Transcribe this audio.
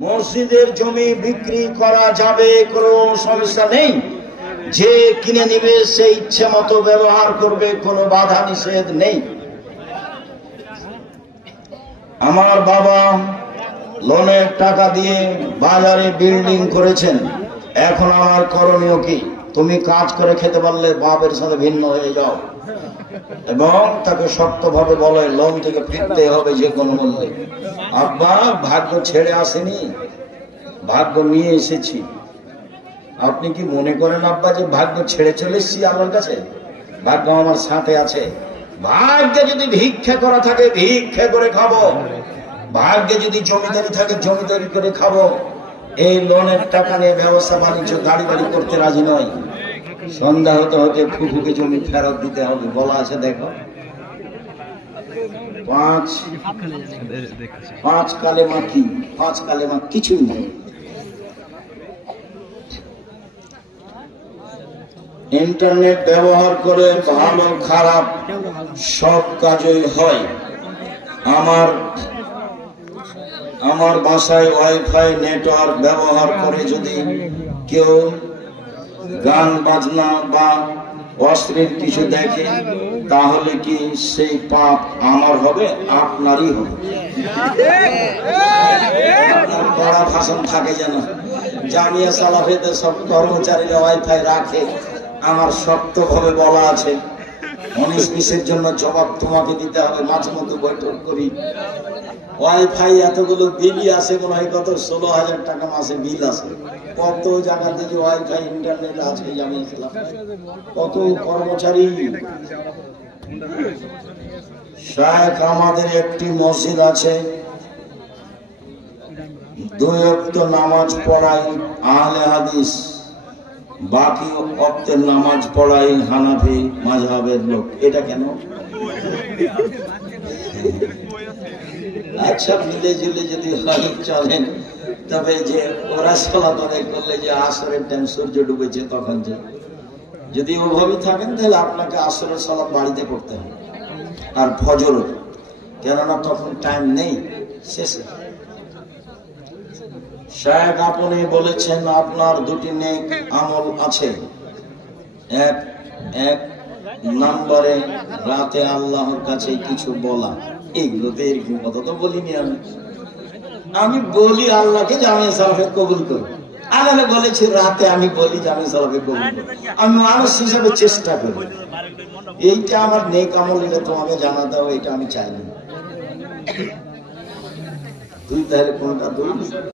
মসজিদের জমি বিক্রি করা যাবে, কোনো সমস্যা নেই। যে কিনে নিবে সে ইচ্ছে মতো ব্যবহার করবে, কোনো বাধা নিষেধ নেই। আমার বাবা লোনের টাকা দিয়ে বাজারে বিল্ডিং করেছেন, এখন আমার করণীয় কি? তুমি কাজ করে খেতে পারলে বাপের সাথে ভিন্ন হয়ে যাও এবং তাকে শক্তভাবে বলে লোন থেকে ফিরতে হবে যে কোনো মূল্যে। আব্বা ভাগ্য ছেড়ে আসেনি, ভাগ্য নিয়ে এসেছি। আপনি কি মনে করেন আব্বা যে ভাগ্য ছেড়ে চলে এসেছি আল্লাহর কাছে? ভাগ্য আমার সাথে আছে। ভাগ্যে যদি ভিক্ষা করা থাকে ভিক্ষা করে খাবো, ভাগ্যে যদি জমিদারি থাকে জমিদারি করে খাবো। এই লোনের টাকা নিয়ে ব্যবসা বাণিজ্য গাড়ি বাড়ি করতে রাজি নয়। সন্ধ্যা হতে হতে ফুফুকে জমি ফেরত দিতে হবে, বলা আছে। দেখো, পাঁচ কালেমা কি? পাঁচ কালেমা কিছুই নেই। ইন্টারনেট ব্যবহার করে ভালো খারাপ সব কাজই হয়। আমার বাসায় ওয়াইফাই নেটওয়ার্ক ব্যবহার করে যদি কেউ গান বাজনা বা অশ্লীল কিছু দেখে, তাহলে কি সেই পাপ আমার হবে? আপনারই হবে। বড় ভাষণ থাকে যেন জামিয়া সালাফিদের সব কর্মচারীরা ওয়াইফাই রাখে। আমার শক্তভাবে বলা আছে 19-20-এর জন্য জবাব তোমাকে দিতে হবে। মাঝে মধ্যে বৈঠক করি, ওয়াইফাই এতগুলো বিলই আছে, মনে হয় কত 16,000 টাকা মাসে বিল আছে। কত জায়গাতে যে ওয়াইফাই ইন্টারনেট আছে জামিয়া সালাফি, কত কর্মচারী। শায়েখ আমাদের একটি মসজিদ আছে, 2 ওয়াক্ত নামাজ পড়াই আহলে হাদিস, বাকি ওয়াক্তের নামাজ পড়াই হানাফি মাযহাবের লোক। এটা কেন? আচ্ছা, মিলে ঝুলে যদি চলেন, তবে যে ওরা সালাত আদায় করলে যে আসরের টাইম সূর্য ডুবেছে তখন যে যদি ওভাবে থাকেন, তাহলে আপনাকে আসরের সালাত বাড়িতে করতে হবে আর ফজর, কেননা তখন টাইম নেই শেষে। শায়েখ আপনি বলেছেন আপনার 2টি নেক আমল আছে। এক নম্বরে রাতে আল্লাহর কাছে কিছু বলা। এগুলোতে এরকম কথা তো বলিনি আমি বলি আল্লাহকে জামিয়া সালাফে কবুল করো। আল্লাহ বলেছি রাতে আমি বলি জামিয়া সালাফে কবুল করো। আমি মানুষ হিসাবে চেষ্টা করি। এইটা আমার নেক আমল, এটা তোমাকে জানা দাও, এটা আমি চাই না। তুই তাহলে কোনটা? তুই